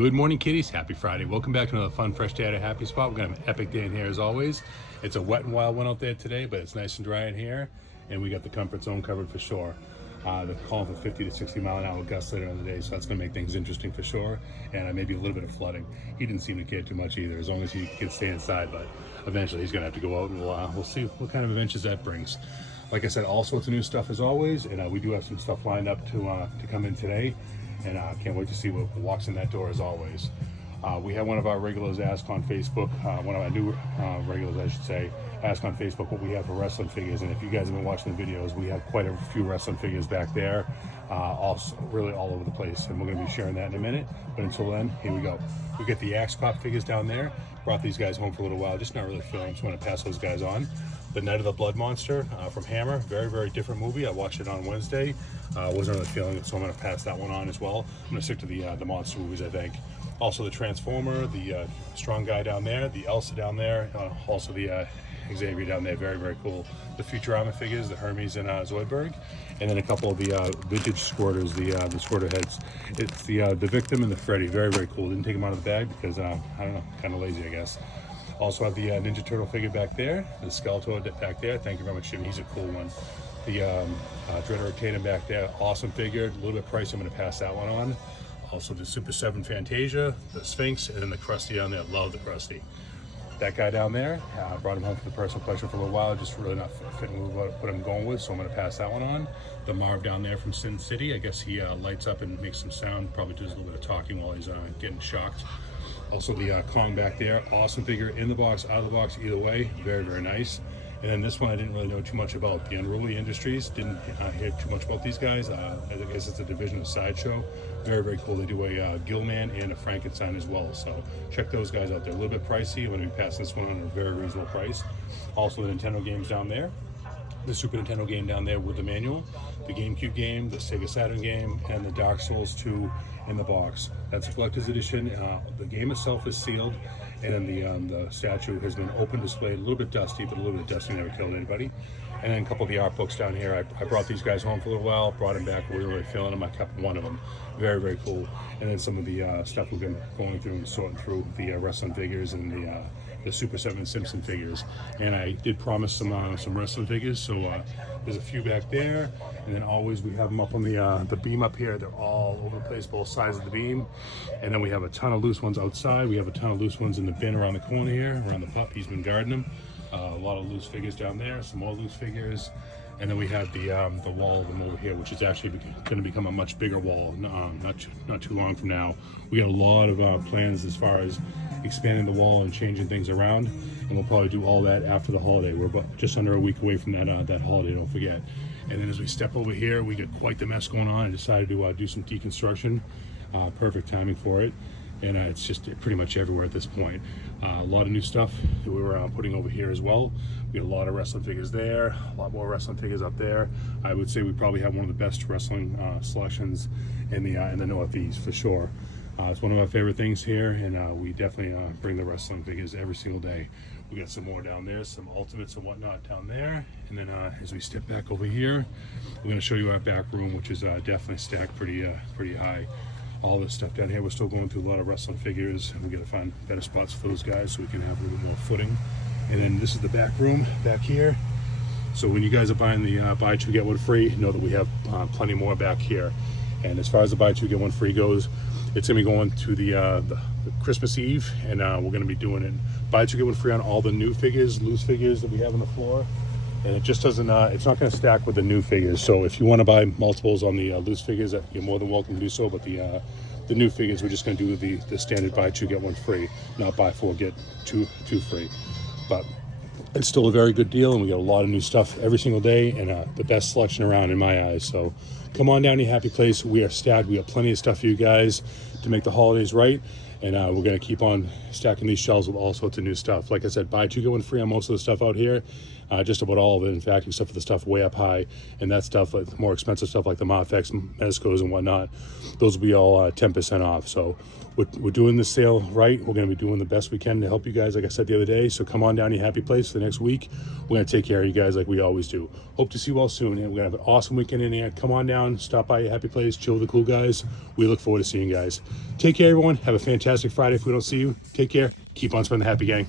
Good morning, kiddies. Happy Friday. Welcome back to another fun, fresh day at a happy spot. We're going to have an epic day in here as always. It's a wet and wild one out there today, but it's nice and dry in here. And we got the comfort zone covered for sure. They're calling for 50 to 60 mile an hour gusts later in the day, so that's going to make things interesting for sure. And maybe a little bit of flooding. He didn't seem to care too much either, as long as he could stay inside. But eventually he's going to have to go out, and we'll see what kind of adventures that brings. Like I said, all sorts of new stuff as always, and we do have some stuff lined up to come in today. And I can't wait to see what walks in that door as always. We have one of our regulars ask on Facebook, one of our new regulars I should say, ask on Facebook what we have for wrestling figures. And if you guys have been watching the videos, we have quite a few wrestling figures back there, also really all over the place. And we're going to be sharing that in a minute. But until then, here we go. We get the Axe Cop figures down there. Brought these guys home for a little while, just not really feeling, just want to pass those guys on. The Night of the Blood Monster from Hammer, very, very different movie. I watched it on Wednesday. Wasn't really feeling it, so I'm going to pass that one on as well. I'm going to stick to the monster movies, I think. Also the Transformer, the Strong Guy down there, the Elsa down there, also the Xavier down there, very, very cool. The Futurama figures, the Hermes and Zoidberg, and then a couple of the vintage squirters, the squirter heads. It's the Victim and the Freddy, very, very cool. Didn't take them out of the bag because, I don't know, kind of lazy, I guess. Also have the Ninja Turtle figure back there, the Skeletor back there. Thank you very much, Jimmy. He's a cool one. The Dreader Tatum back there, awesome figure. A little bit pricey. I'm going to pass that one on. Also the Super 7 Fantasia, the Sphinx, and then the Krusty down there. Love the Krusty. That guy down there, brought him home for the personal collection for a little while. Just really not fitting with what I'm going with, so I'm going to pass that one on. The Marv down there from Sin City. I guess he lights up and makes some sound. Probably does a little bit of talking while he's getting shocked. Also the Kong back there, awesome figure, in the box, out of the box, either way, very, very nice. And then this one I didn't really know too much about. The Unruly Industries, didn't hear too much about these guys. I guess it's a division of Sideshow. Very, very cool. They do a Gillman and a Frankenstein as well. So check those guys out. They're a little bit pricey. I'm going to be passing this one on at a very reasonable price. Also the Nintendo games down there. The Super Nintendo game down there with the manual, the GameCube game, the Sega Saturn game, and the Dark Souls 2 in the box. That's a collector's edition. The game itself is sealed, and then the statue has been open displayed, a little bit dusty, but a little bit of dusty never killed anybody. And then a couple of the art books down here. I brought these guys home for a little while, brought them back, we were really feeling them. I kept one of them. Very, very cool. And then some of the stuff we've been going through and sorting through, the wrestling figures and the Super 7 Simpson figures. And I did promise some wrestling figures, so there's a few back there. And then always we have them up on the beam up here. They're all over the place, both sides of the beam. And then we have a ton of loose ones outside. We have a ton of loose ones in the bin around the corner here, around the pup. He's been guarding them. A lot of loose figures down there, some more loose figures. And then we have the wall of them over here, which is actually going to become a much bigger wall not too long from now. We got a lot of plans as far as expanding the wall and changing things around, and we'll probably do all that after the holiday. We're about just under a week away from that holiday, don't forget. And then as we step over here, we got quite the mess going on. I decided to do some deconstruction. Perfect timing for it. And it's just pretty much everywhere at this point. A lot of new stuff that we were putting over here as well. We got a lot of wrestling figures there, a lot more wrestling figures up there. I would say we probably have one of the best wrestling selections in the Northeast for sure. It's one of my favorite things here, and we definitely bring the wrestling figures every single day. We got some more down there, some Ultimates and whatnot down there. And then as we step back over here, we're going to show you our back room, which is definitely stacked pretty high. All this stuff down here, we're still going through a lot of wrestling figures, and we got to find better spots for those guys so we can have a little bit more footing. And then this is the back room back here. So when you guys are buying the buy two get one free, know that we have plenty more back here. And as far as the buy two get one free goes, it's gonna be going to the Christmas Eve, and we're gonna be doing it buy two get one free on all the new figures, loose figures that we have on the floor. And it just doesn't, it's not going to stack with the new figures. So if you want to buy multiples on the loose figures, you're more than welcome to do so. But the new figures, we're just going to do the standard buy two, get one free, not buy four, get two free. But it's still a very good deal, and we got a lot of new stuff every single day, and the best selection around in my eyes. So come on down to your happy place. We are stacked. We got plenty of stuff for you guys to make the holidays right. And we're going to keep on stacking these shelves with all sorts of new stuff. Like I said, buy two, get one free on most of the stuff out here. Just about all of it, in fact, except for the stuff way up high. And that stuff, like the more expensive stuff like the Mafex, Mezcos, and whatnot, those will be all 10% off. So we're doing the sale right. We're going to be doing the best we can to help you guys, like I said the other day. So come on down to your happy place for the next week. We're going to take care of you guys like we always do. Hope to see you all soon. And we're going to have an awesome weekend in there. Come on down, stop by your happy place, chill with the cool guys. We look forward to seeing you guys. Take care, everyone. Have a fantastic Friday if we don't see you. Take care. Keep on spending the happy, gang.